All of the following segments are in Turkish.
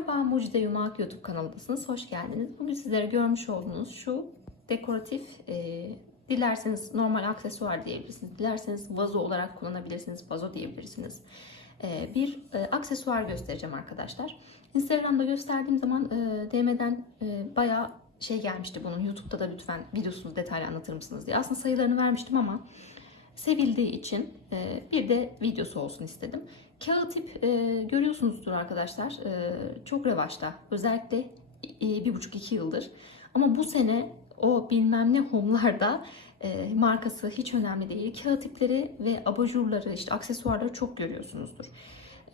Merhaba Mucide Yumak YouTube kanalındasınız. Hoş geldiniz. Bugün sizlere görmüş olduğunuz şu dekoratif, e, dilerseniz normal aksesuar diyebilirsiniz. Dilerseniz vazo olarak kullanabilirsiniz. Vazo diyebilirsiniz. E, bir e, aksesuar göstereceğim arkadaşlar. Instagram'da gösterdiğim zaman e, DM'den e, bayağı şey gelmişti bunun. YouTube'da da lütfen videosunu detaylı anlatır mısınız diye. Aslında sayılarını vermiştim ama sevildiği için e, bir de videosu olsun istedim. Kağıt ip e, görüyorsunuzdur arkadaşlar. E, çok revaçta. Özellikle e, bir buçuk iki yıldır. Ama bu sene o bilmem ne home'larda e, markası hiç önemli değil. Kağıt ipleri ve abajurları, işte aksesuarları çok görüyorsunuzdur.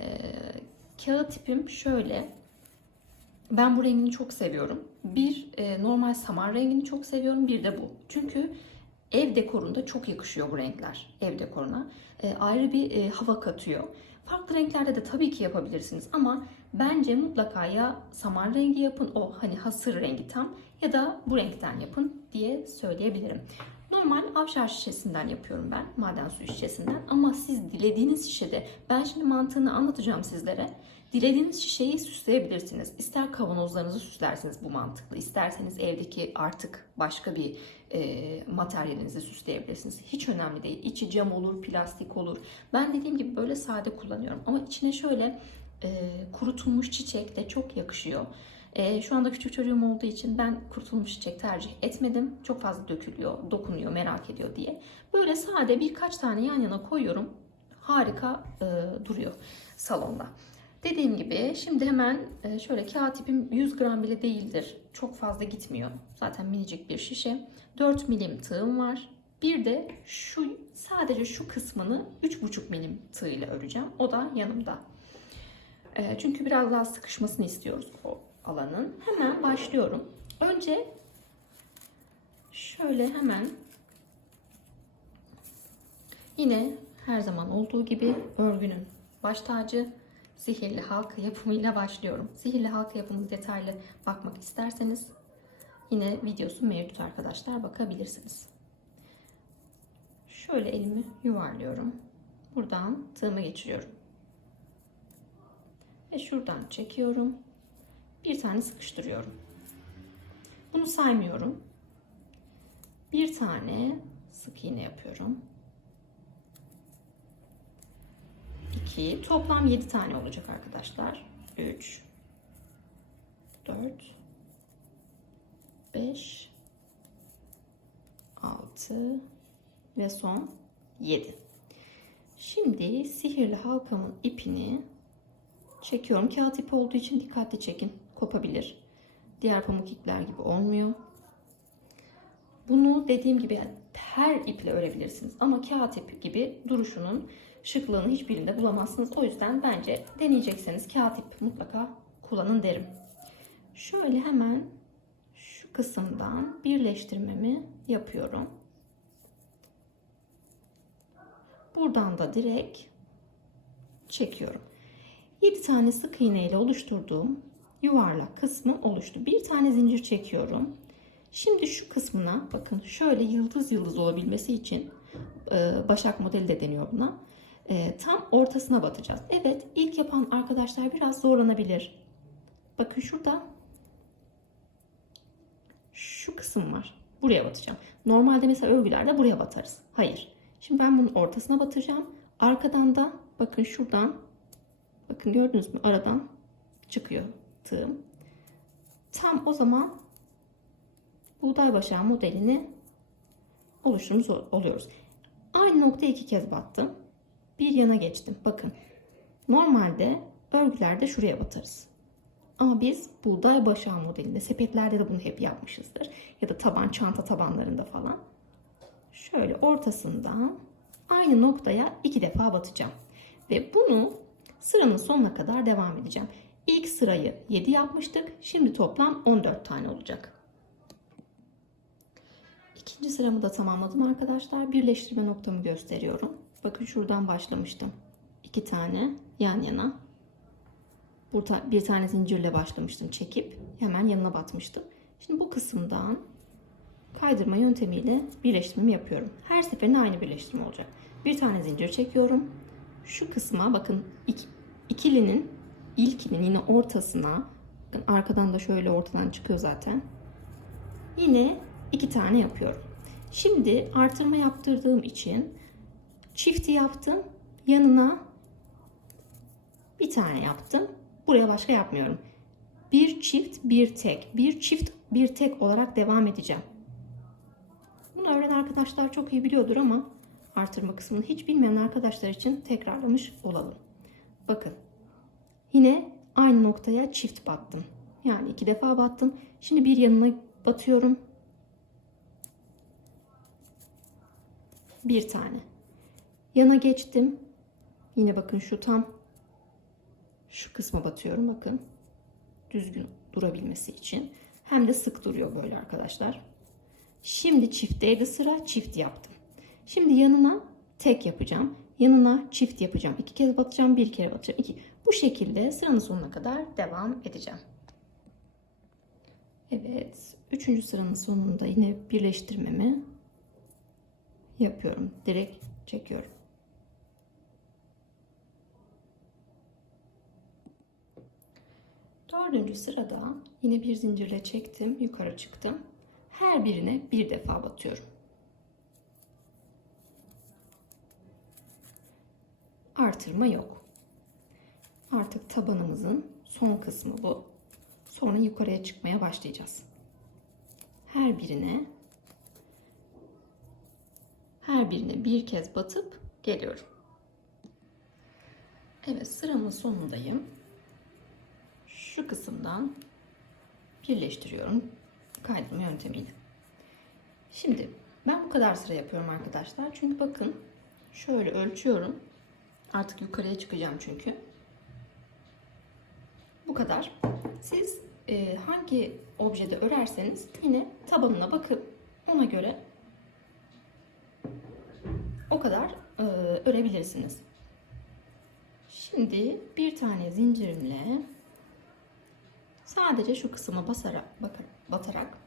E, kağıt ipim şöyle. Ben bu rengini çok seviyorum. Bir e, normal samar rengini çok seviyorum. Bir de bu. Çünkü ev dekorunda çok yakışıyor bu renkler. Ev dekoruna. E, ayrı bir e, hava katıyor. Farklı renklerde de tabii ki yapabilirsiniz ama bence mutlaka ya samar rengi yapın o hani hasır rengi tam ya da bu renkten yapın diye söyleyebilirim. Normal avşar şişesinden yapıyorum ben maden suyu şişesinden ama siz dilediğiniz şişede ben şimdi mantığını anlatacağım sizlere. Dilediğiniz şişeyi süsleyebilirsiniz. İster kavanozlarınızı süslersiniz bu mantıklı. İsterseniz evdeki artık başka bir e, materyalinizi süsleyebilirsiniz. Hiç önemli değil. İçi cam olur, plastik olur. Ben dediğim gibi böyle sade kullanıyorum. Ama içine şöyle e, kurutulmuş çiçek de çok yakışıyor. E, şu anda küçük çocuğum olduğu için ben kurutulmuş çiçek tercih etmedim. Çok fazla dökülüyor, dokunuyor, merak ediyor diye. Böyle sade birkaç tane yan yana koyuyorum. Harika e, duruyor salonda. Dediğim gibi şimdi hemen e, şöyle kağıt ipim 100 gram bile değildir. Çok fazla gitmiyor. Zaten minicik bir şişe. 4 milim tığım var. Bir de şu sadece şu kısmını 3,5 milim tığ ile öreceğim. O da yanımda. E, çünkü biraz daha sıkışmasını istiyoruz o alanın. Hemen başlıyorum. Önce şöyle hemen yine her zaman olduğu gibi örgünün baş tacı sihirli halka yapımıyla başlıyorum. Sihirli halka yapımı detaylı bakmak isterseniz yine videosu mevcut arkadaşlar bakabilirsiniz. Şöyle elimi yuvarlıyorum. Buradan tığımı geçiriyorum. Ve şuradan çekiyorum. Bir tane sıkıştırıyorum. Bunu saymıyorum. Bir tane sık iğne yapıyorum. 2 toplam 7 tane olacak arkadaşlar. 3 4 5 6 ve son 7. Şimdi sihirli halkamın ipini çekiyorum. Kağıt ipi olduğu için dikkatli çekin. Kopabilir. Diğer pamuk ipler gibi olmuyor. Bunu dediğim gibi her iple örebilirsiniz. Ama kağıt ip gibi duruşunun şıklığını hiçbirinde bulamazsınız. O yüzden bence deneyecekseniz kağıt ip mutlaka kullanın derim. Şöyle hemen şu kısımdan birleştirmemi yapıyorum. Buradan da direkt çekiyorum. 7 tane sık iğne ile oluşturduğum yuvarlak kısmı oluştu. Bir tane zincir çekiyorum. Şimdi şu kısmına bakın şöyle yıldız yıldız olabilmesi için başak modeli de deniyor buna e, tam ortasına batacağız. Evet ilk yapan arkadaşlar biraz zorlanabilir. Bakın şurada şu kısım var. Buraya batacağım. Normalde mesela örgülerde buraya batarız. Hayır. Şimdi ben bunun ortasına batacağım. Arkadan da bakın şuradan bakın gördünüz mü aradan çıkıyor tığım. Tam o zaman buğday başağı modelini oluşturmuş oluyoruz. Aynı noktaya iki kez battım bir yana geçtim. Bakın normalde örgülerde şuraya batarız. Ama biz buğday başağı modelinde sepetlerde de bunu hep yapmışızdır. Ya da taban çanta tabanlarında falan. Şöyle ortasından aynı noktaya iki defa batacağım. Ve bunu sıranın sonuna kadar devam edeceğim. İlk sırayı 7 yapmıştık. Şimdi toplam 14 tane olacak. İkinci sıramı da tamamladım arkadaşlar. Birleştirme noktamı gösteriyorum. Bakın şuradan başlamıştım. İki tane yan yana. Burada bir tane zincirle başlamıştım çekip hemen yanına batmıştım. Şimdi bu kısımdan kaydırma yöntemiyle birleştirmemi yapıyorum. Her seferinde aynı birleştirme olacak. Bir tane zincir çekiyorum. Şu kısma bakın ik ikilinin ilkinin yine ortasına Bakın arkadan da şöyle ortadan çıkıyor zaten. Yine iki tane yapıyorum. Şimdi artırma yaptırdığım için çifti yaptım. Yanına bir tane yaptım. Buraya başka yapmıyorum. Bir çift, bir tek. Bir çift, bir tek olarak devam edeceğim. Bunu öğrenen arkadaşlar çok iyi biliyordur ama artırma kısmını hiç bilmeyen arkadaşlar için tekrarlamış olalım. Bakın. Yine aynı noktaya çift battım. Yani iki defa battım. Şimdi bir yanına batıyorum. Bir tane. Yana geçtim. Yine bakın şu tam şu kısma batıyorum. Bakın. Düzgün durabilmesi için. Hem de sık duruyor böyle arkadaşlar. Şimdi çiftteydi sıra. Çift yaptım. Şimdi yanına tek yapacağım. Yanına çift yapacağım. İki kez batacağım. Bir kere batacağım. İki. Bu şekilde sıranın sonuna kadar devam edeceğim. Evet. Üçüncü sıranın sonunda yine birleştirmemi yapıyorum. Direkt çekiyorum. Dördüncü sırada yine bir zincirle çektim. Yukarı çıktım. Her birine bir defa batıyorum. Artırma yok. Artık tabanımızın son kısmı bu. Sonra yukarıya çıkmaya başlayacağız. Her birine her birine bir kez batıp geliyorum. Evet sıramın sonundayım. Şu kısımdan birleştiriyorum kaydırma yöntemiyle. Şimdi ben bu kadar sıra yapıyorum arkadaşlar. Çünkü bakın şöyle ölçüyorum. Artık yukarıya çıkacağım çünkü. Bu kadar. Siz e, hangi objede örerseniz yine tabanına bakıp ona göre o kadar e, örebilirsiniz. Şimdi bir tane zincirimle sadece şu kısma basarak bakar, batarak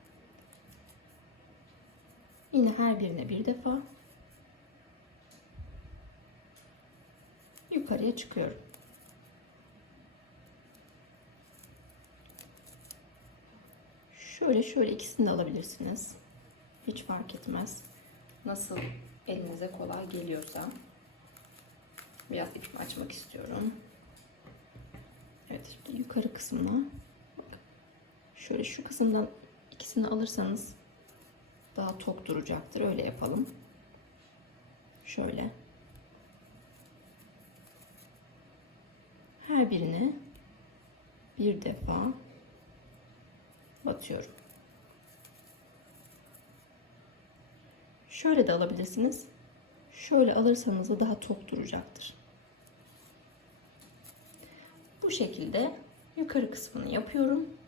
yine her birine bir defa yukarıya çıkıyorum. Şöyle şöyle ikisini de alabilirsiniz. Hiç fark etmez. Nasıl elinize kolay geliyorsa. Biraz ipimi açmak istiyorum. Evet şimdi yukarı kısmına. Şöyle şu kısımdan ikisini alırsanız daha tok duracaktır. Öyle yapalım. Şöyle. Her birine bir defa batıyorum. Şöyle de alabilirsiniz. Şöyle alırsanız da daha tok duracaktır. Bu şekilde yukarı kısmını yapıyorum.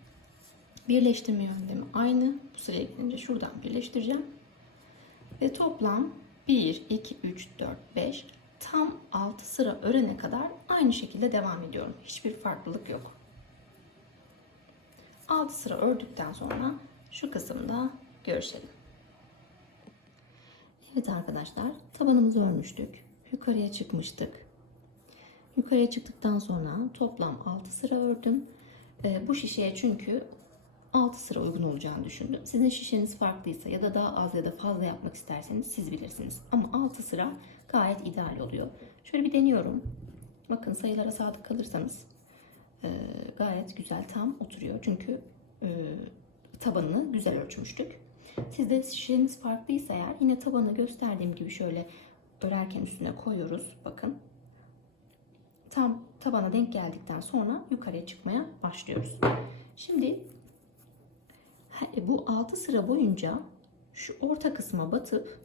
Birleştirme yöntemi aynı. Bu sıraya gelince şuradan birleştireceğim. Ve toplam 1, 2, 3, 4, 5 tam 6 sıra örene kadar aynı şekilde devam ediyorum. Hiçbir farklılık yok. 6 sıra ördükten sonra şu kısımda görüşelim. Evet arkadaşlar tabanımızı örmüştük. Yukarıya çıkmıştık. Yukarıya çıktıktan sonra toplam 6 sıra ördüm. Ee, bu şişeye çünkü 6 sıra uygun olacağını düşündüm. Sizin şişeniz farklıysa ya da daha az ya da fazla yapmak isterseniz siz bilirsiniz. Ama 6 sıra gayet ideal oluyor. Şöyle bir deniyorum. Bakın sayılara sadık kalırsanız e, gayet güzel tam oturuyor. Çünkü e, tabanını güzel ölçmüştük. Sizde şişeniz farklıysa eğer yine tabanı gösterdiğim gibi şöyle örerken üstüne koyuyoruz. Bakın. Tam tabana denk geldikten sonra yukarıya çıkmaya başlıyoruz. Şimdi bu 6 sıra boyunca şu orta kısma batıp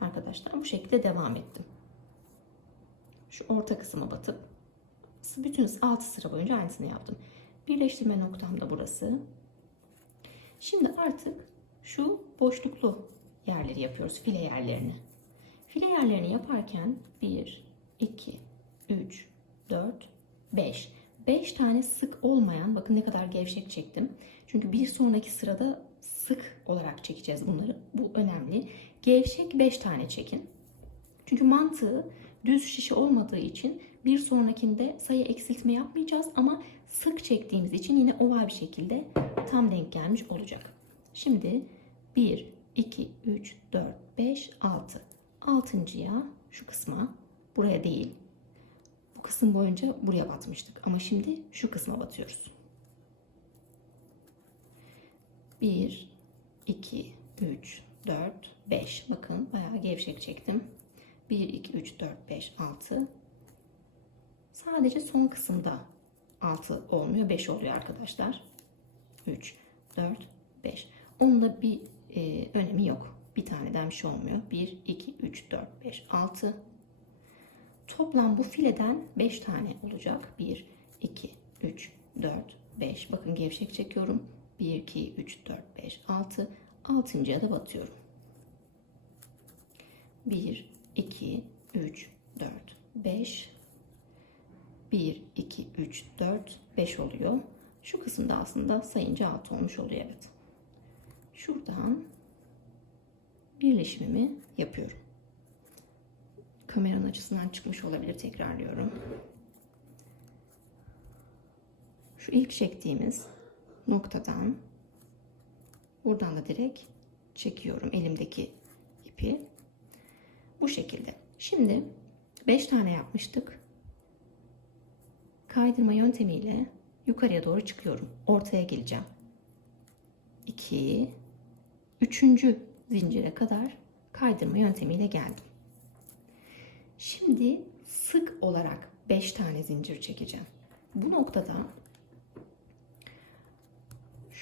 arkadaşlar bu şekilde devam ettim. Şu orta kısma batıp bütün 6 sıra boyunca aynısını yaptım. Birleştirme noktam da burası. Şimdi artık şu boşluklu yerleri yapıyoruz. File yerlerini. File yerlerini yaparken 1, 2, 3, 4, 5. 5 tane sık olmayan, bakın ne kadar gevşek çektim. Çünkü bir sonraki sırada sık olarak çekeceğiz bunları. Bu önemli. Gevşek 5 tane çekin. Çünkü mantığı düz şişe olmadığı için Bir sonrakinde sayı eksiltme yapmayacağız ama sık çektiğimiz için yine oval bir şekilde tam denk gelmiş olacak. Şimdi 1, 2, 3, 4, 5, 6. Altıncıya şu kısma buraya değil. Bu kısım boyunca buraya batmıştık ama şimdi şu kısma batıyoruz. 1, 2, 3, 4, 5. Bakın bayağı gevşek çektim. 1, 2, 3, 4, 5, 6. Sadece son kısımda 6 olmuyor. 5 oluyor arkadaşlar. 3, 4, 5. Onun da bir e, önemi yok. Bir taneden bir şey olmuyor. 1, 2, 3, 4, 5, 6. Toplam bu fileden 5 tane olacak. 1, 2, 3, 4, 5. Bakın gevşek çekiyorum. 1, 2, 3, 4, 5, 6. Altıncıya da batıyorum. 1, 2, 3, 4, 5. 1, 2, 3, 4, 5 oluyor. Şu kısımda aslında sayınca 6 olmuş oluyor evet. Şuradan birleşimimi yapıyorum. Kameranın açısından çıkmış olabilir tekrarlıyorum. Şu ilk çektiğimiz noktadan buradan da direkt çekiyorum elimdeki ipi. Bu şekilde. Şimdi 5 tane yapmıştık. Kaydırma yöntemiyle yukarıya doğru çıkıyorum. Ortaya geleceğim. 2 3. zincire kadar kaydırma yöntemiyle geldim. Şimdi sık olarak 5 tane zincir çekeceğim. Bu noktada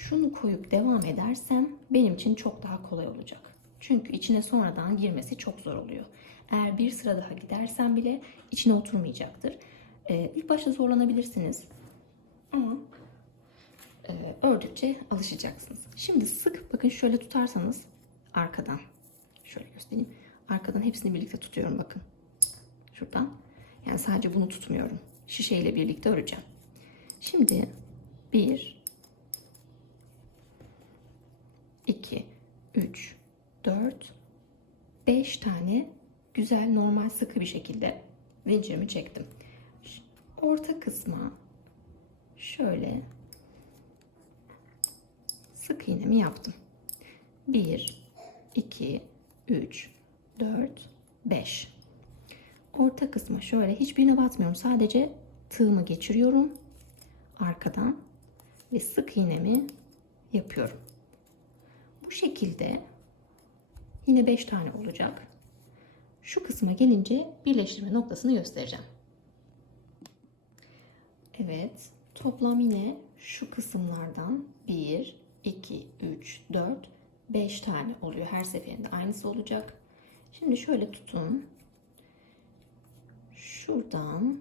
şunu koyup devam edersem benim için çok daha kolay olacak. Çünkü içine sonradan girmesi çok zor oluyor. Eğer bir sıra daha gidersem bile içine oturmayacaktır. Ee, ilk başta zorlanabilirsiniz. Ama e, ördükçe alışacaksınız. Şimdi sık bakın şöyle tutarsanız arkadan şöyle göstereyim. Arkadan hepsini birlikte tutuyorum bakın. Şuradan. Yani sadece bunu tutmuyorum. Şişeyle birlikte öreceğim. Şimdi 1 2 3 4 5 tane güzel normal sıkı bir şekilde zincirimi çektim. Orta kısma şöyle sık iğnemi yaptım. 1 2 3 4 5 Orta kısma şöyle hiçbirine batmıyorum. Sadece tığımı geçiriyorum arkadan ve sık iğnemi yapıyorum. Bu şekilde yine 5 tane olacak. Şu kısma gelince birleştirme noktasını göstereceğim. Evet, toplam yine şu kısımlardan 1, 2, 3, 4, 5 tane oluyor. Her seferinde aynısı olacak. Şimdi şöyle tutun. Şuradan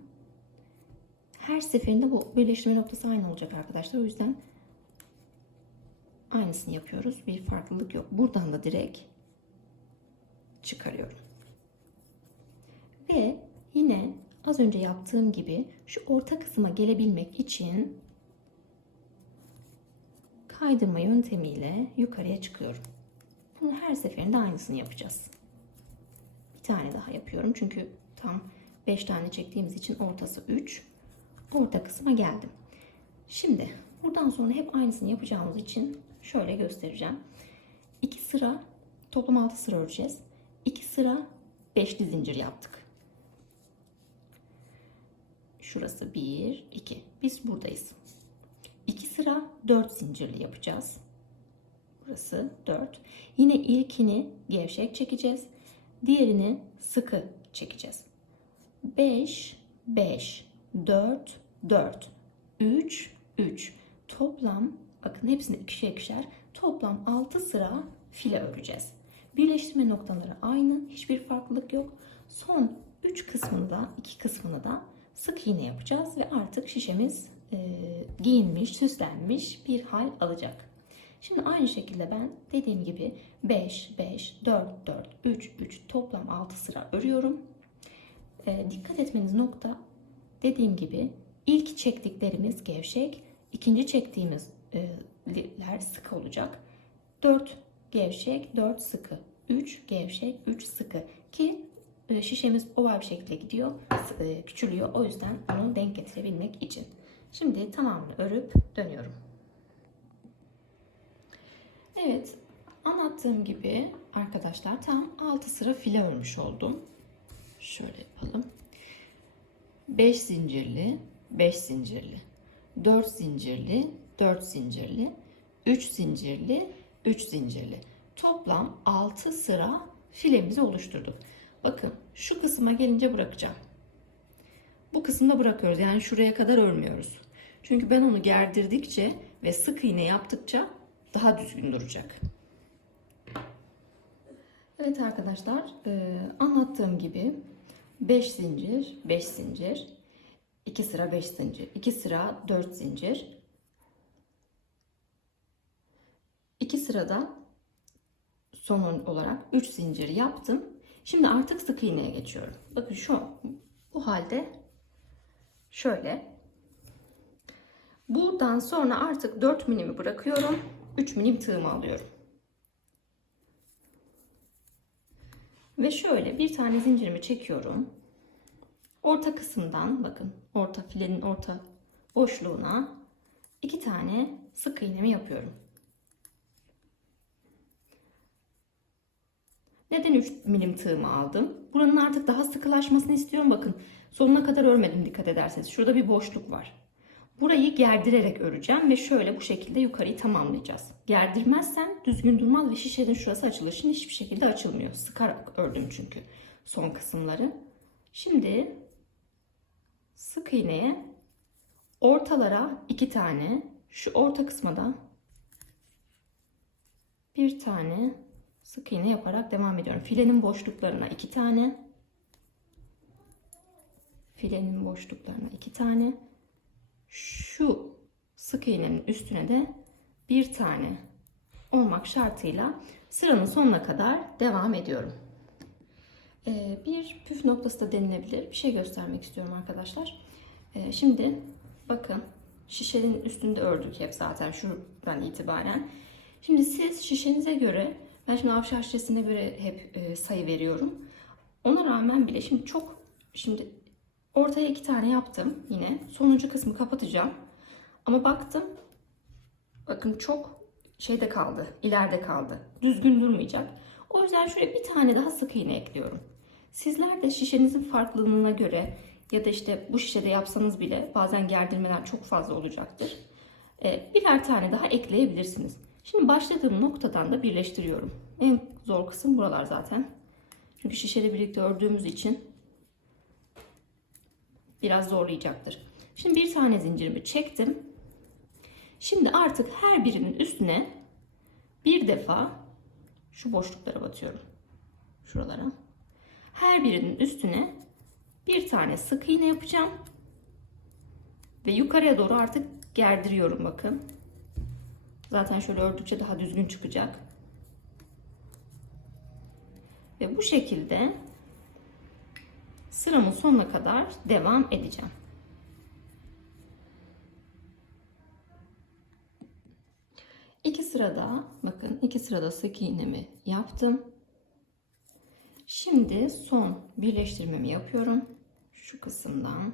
her seferinde bu birleştirme noktası aynı olacak arkadaşlar. O yüzden aynısını yapıyoruz. Bir farklılık yok. Buradan da direkt çıkarıyorum. Ve yine az önce yaptığım gibi şu orta kısma gelebilmek için kaydırma yöntemiyle yukarıya çıkıyorum. Bunu her seferinde aynısını yapacağız. Bir tane daha yapıyorum çünkü tam 5 tane çektiğimiz için ortası 3. Orta kısma geldim. Şimdi buradan sonra hep aynısını yapacağımız için şöyle göstereceğim. 2 sıra toplam 6 sıra öreceğiz. 2 sıra 5'li zincir yaptık. Şurası 1, 2. Biz buradayız. 2 sıra 4 zincirli yapacağız. Burası 4. Yine ilkini gevşek çekeceğiz. Diğerini sıkı çekeceğiz. 5, 5, 4, 4, 3, 3. Toplam bakın hepsini ikişer ikişer toplam 6 sıra file öreceğiz. Birleştirme noktaları aynı. Hiçbir farklılık yok. Son 3 kısmında, 2 kısmını da sık iğne yapacağız ve artık şişemiz e, giyinmiş, süslenmiş bir hal alacak. Şimdi aynı şekilde ben dediğim gibi 5, 5, 4, 4, 3, 3 toplam 6 sıra örüyorum. E, dikkat etmeniz nokta dediğim gibi ilk çektiklerimiz gevşek, ikinci çektiğimizler sıkı olacak. 4 gevşek, 4 sıkı, 3 gevşek, 3 sıkı ki e, şişemiz oval bir şekilde gidiyor, e, küçülüyor. O yüzden onu denk getirebilmek için. Şimdi tamamını örüp dönüyorum. Evet, anlattığım gibi arkadaşlar tam 6 sıra file örmüş oldum. Şöyle yapalım. 5 zincirli, 5 zincirli, 4 zincirli, 4 zincirli, 3 zincirli, 3 zincirli. Toplam 6 sıra filemizi oluşturduk. Bakın şu kısma gelince bırakacağım. Bu kısımda bırakıyoruz. Yani şuraya kadar örmüyoruz. Çünkü ben onu gerdirdikçe ve sık iğne yaptıkça daha düzgün duracak. Evet arkadaşlar e, anlattığım gibi 5 zincir, 5 zincir, 2 sıra 5 zincir, 2 sıra 4 zincir, 2 sırada son olarak 3 zincir yaptım. Şimdi artık sık iğneye geçiyorum. Bakın şu bu halde şöyle. Buradan sonra artık 4 milimi bırakıyorum. 3 milim tığımı alıyorum. Ve şöyle bir tane zincirimi çekiyorum. Orta kısımdan bakın orta filenin orta boşluğuna iki tane sık iğnemi yapıyorum. Neden 3 milim tığımı aldım? Buranın artık daha sıkılaşmasını istiyorum. Bakın sonuna kadar örmedim dikkat ederseniz. Şurada bir boşluk var. Burayı gerdirerek öreceğim ve şöyle bu şekilde yukarıyı tamamlayacağız. Gerdirmezsem düzgün durmaz ve şişenin şurası açılır. Şimdi hiçbir şekilde açılmıyor. Sıkarak ördüm çünkü son kısımları. Şimdi sık iğneye ortalara iki tane şu orta kısma da bir tane sık iğne yaparak devam ediyorum. Filenin boşluklarına iki tane filenin boşluklarına iki tane şu sık iğnenin üstüne de bir tane olmak şartıyla sıranın sonuna kadar devam ediyorum. Ee, bir püf noktası da denilebilir. Bir şey göstermek istiyorum arkadaşlar. Ee, şimdi bakın şişenin üstünde ördük hep zaten şuradan itibaren. Şimdi siz şişenize göre ben şimdi avşar şişesine göre hep e, sayı veriyorum. Ona rağmen bile şimdi çok şimdi ortaya iki tane yaptım yine. Sonuncu kısmı kapatacağım. Ama baktım bakın çok şeyde kaldı, ileride kaldı. Düzgün durmayacak. O yüzden şuraya bir tane daha sık iğne ekliyorum. Sizler de şişenizin farklılığına göre ya da işte bu şişede yapsanız bile bazen gerdirmeler çok fazla olacaktır. Ee, birer tane daha ekleyebilirsiniz. Şimdi başladığım noktadan da birleştiriyorum. En zor kısım buralar zaten. Çünkü şişeyle birlikte ördüğümüz için biraz zorlayacaktır. Şimdi bir tane zincirimi çektim. Şimdi artık her birinin üstüne bir defa şu boşluklara batıyorum. Şuralara. Her birinin üstüne bir tane sık iğne yapacağım. Ve yukarıya doğru artık gerdiriyorum bakın. Zaten şöyle ördükçe daha düzgün çıkacak. Ve bu şekilde sıramın sonuna kadar devam edeceğim. İki sırada bakın iki sırada sık iğnemi yaptım. Şimdi son birleştirmemi yapıyorum. Şu kısımdan.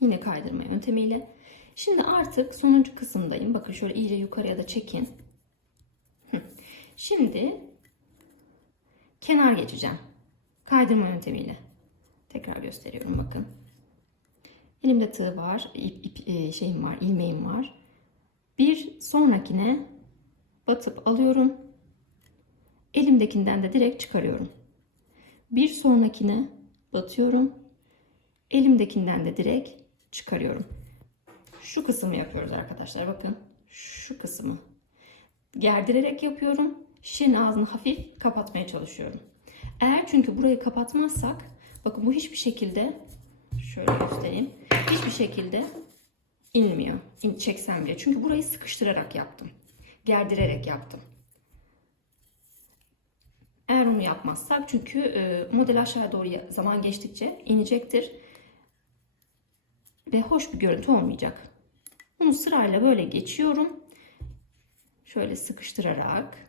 Yine kaydırma yöntemiyle. Şimdi artık sonuncu kısımdayım. Bakın şöyle iyice yukarıya da çekin. Şimdi kenar geçeceğim. Kaydırma yöntemiyle. Tekrar gösteriyorum bakın. Elimde tığ var, ip, ip e, şeyim var, ilmeğim var. Bir sonrakine batıp alıyorum. Elimdekinden de direkt çıkarıyorum. Bir sonrakine batıyorum. Elimdekinden de direkt çıkarıyorum. Şu kısmı yapıyoruz arkadaşlar. Bakın şu kısmı. Gerdirerek yapıyorum. Şişenin ağzını hafif kapatmaya çalışıyorum. Eğer çünkü burayı kapatmazsak bakın bu hiçbir şekilde şöyle göstereyim. Hiçbir şekilde inmiyor. İn, çeksem bile. Çünkü burayı sıkıştırarak yaptım. Gerdirerek yaptım. Eğer onu yapmazsak çünkü e, model aşağıya doğru zaman geçtikçe inecektir. Ve hoş bir görüntü olmayacak. Bunu sırayla böyle geçiyorum. Şöyle sıkıştırarak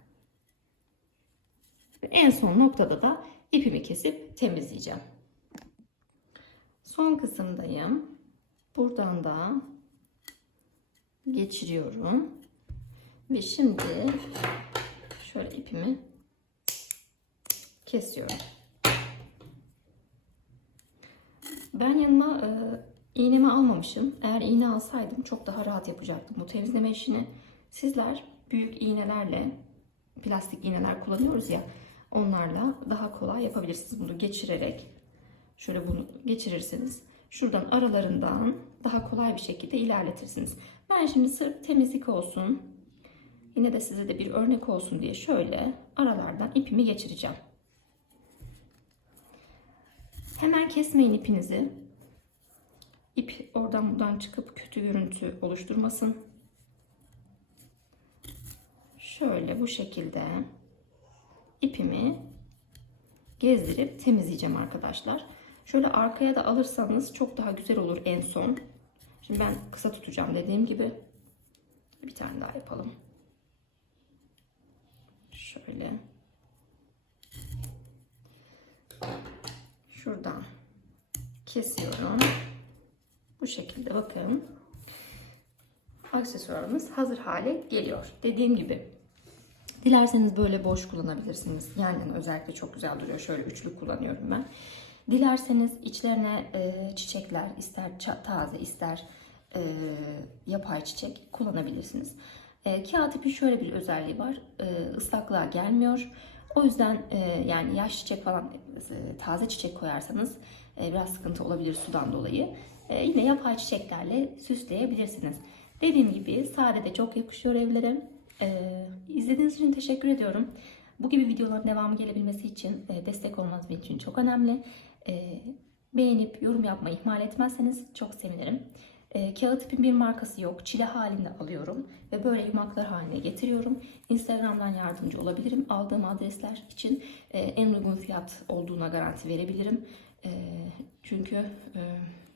Ve en son noktada da ipimi kesip temizleyeceğim. Son kısımdayım. Buradan da geçiriyorum. Ve şimdi şöyle ipimi kesiyorum. Ben yanıma e, iğnemi almamışım. Eğer iğne alsaydım çok daha rahat yapacaktım bu temizleme işini. Sizler büyük iğnelerle, plastik iğneler kullanıyoruz ya, onlarla daha kolay yapabilirsiniz. Bunu geçirerek, şöyle bunu geçirirsiniz. Şuradan aralarından daha kolay bir şekilde ilerletirsiniz. Ben şimdi sırf temizlik olsun, yine de size de bir örnek olsun diye şöyle aralardan ipimi geçireceğim. Hemen kesmeyin ipinizi. İp oradan buradan çıkıp kötü görüntü oluşturmasın. Şöyle bu şekilde ipimi gezdirip temizleyeceğim arkadaşlar. Şöyle arkaya da alırsanız çok daha güzel olur en son. Şimdi ben kısa tutacağım dediğim gibi. Bir tane daha yapalım. Şöyle. Şuradan kesiyorum. Bu şekilde bakın. Aksesuarımız hazır hale geliyor. Dediğim gibi dilerseniz böyle boş kullanabilirsiniz. Yan yana özellikle çok güzel duruyor. Şöyle üçlü kullanıyorum ben. Dilerseniz içlerine e, çiçekler ister taze ister e, yapay çiçek kullanabilirsiniz. E, kağıt ipi şöyle bir özelliği var. E, ıslaklığa gelmiyor. O yüzden e, yani yaş çiçek falan e, taze çiçek koyarsanız e, biraz sıkıntı olabilir sudan dolayı. E, yine yapay çiçeklerle süsleyebilirsiniz. Dediğim gibi sade de çok yakışıyor evlere. E, izlediğiniz için teşekkür ediyorum. Bu gibi videoların devamı gelebilmesi için e, destek olmanız benim için çok önemli. E, beğenip yorum yapmayı ihmal etmezseniz çok sevinirim. Kağıt ipin bir markası yok. Çile halinde alıyorum ve böyle yumaklar haline getiriyorum. Instagram'dan yardımcı olabilirim. Aldığım adresler için e, en uygun fiyat olduğuna garanti verebilirim. Çünkü e,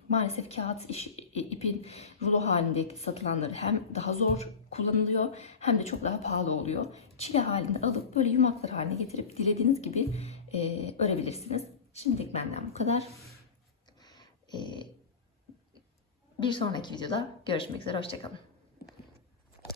maalesef kağıt iş, ipin rulo halinde satılanları hem daha zor kullanılıyor hem de çok daha pahalı oluyor. Çile halinde alıp böyle yumaklar haline getirip dilediğiniz gibi e, örebilirsiniz. Şimdilik benden bu kadar. E, bir sonraki videoda görüşmek üzere. Hoşçakalın.